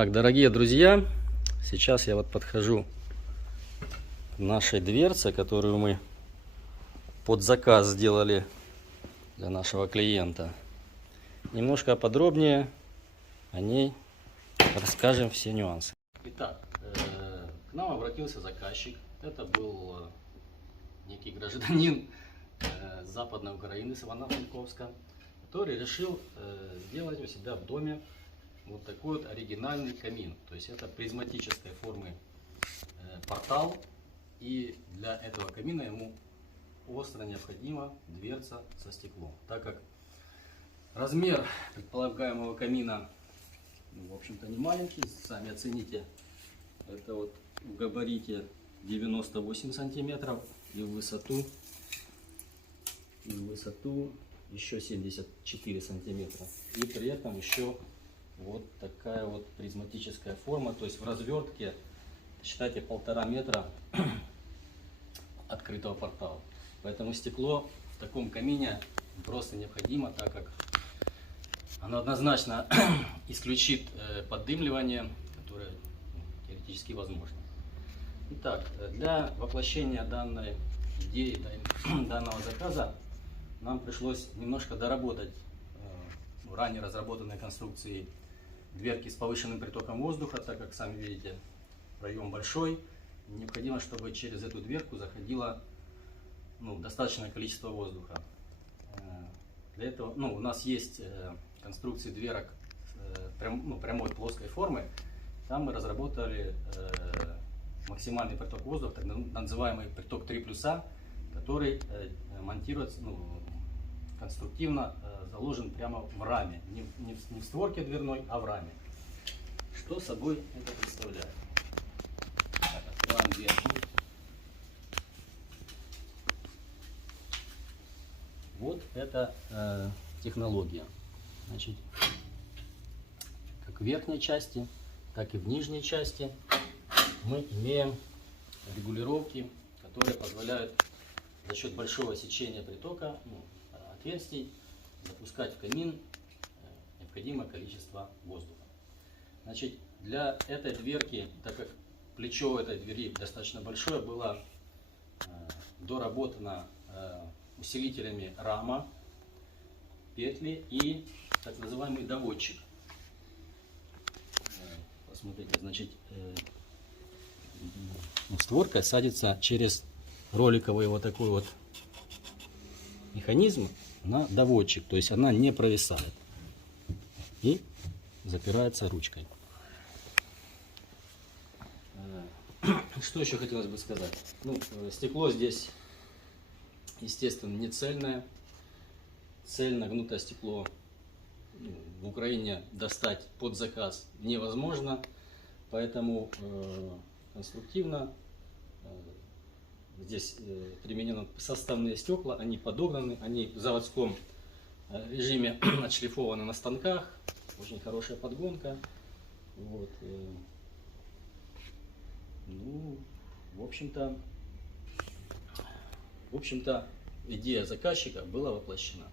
Так, дорогие друзья, сейчас я вот подхожу к нашей дверце, которую мы под заказ сделали для нашего клиента. Немножко подробнее о ней расскажем все нюансы. Итак, к нам обратился заказчик. Это был некий гражданин Западной Украины, с Ивано-Франковска, который решил сделать у себя в доме вот такой вот оригинальный камин. То есть это призматической формы портал. И для этого камина ему остро необходима дверца со стеклом, так как размер предполагаемого камина, в общем-то, не маленький. Сами оцените, это вот в габарите 98 сантиметров и в высоту еще 74 сантиметра. И при этом еще вот такая вот призматическая форма, то есть в развертке, считайте, 1,5 метра открытого портала. Поэтому стекло в таком камине просто необходимо, так как оно однозначно исключит поддымливание, которое теоретически возможно. Итак, для воплощения данной идеи, данного заказа, нам пришлось немножко доработать ранее разработанные конструкции дверки с повышенным притоком воздуха, так как, сами видите, проем большой. Необходимо, чтобы через эту дверку заходило достаточное количество воздуха. Для этого у нас есть конструкции дверок прямой плоской формы. Там мы разработали максимальный приток воздуха, так называемый приток 3+, который монтируется, конструктивно заложен прямо в раме, не в створке дверной, а в раме. Что собой это представляет? Так, открываем дверку. Вот это технология. Значит, как в верхней части, так и в нижней части мы имеем регулировки, которые позволяют за счет большого сечения притока, отверстий, запускать в камин необходимое количество воздуха. Значит, для этой дверки, так как плечо этой двери достаточно большое, было доработано усилителями рама, петли и так называемый доводчик. Посмотрите, значит, створка садится через роликовый вот такой вот механизм на доводчик, то есть она не провисает и запирается ручкой. Что еще хотелось бы сказать? Стекло здесь, естественно, не цельное. Цельно гнутое стекло в Украине достать под заказ невозможно, поэтому конструктивно здесь применены составные стекла, они подогнаны, они в заводском режиме отшлифованы на станках, очень хорошая подгонка. Вот. В общем-то, идея заказчика была воплощена.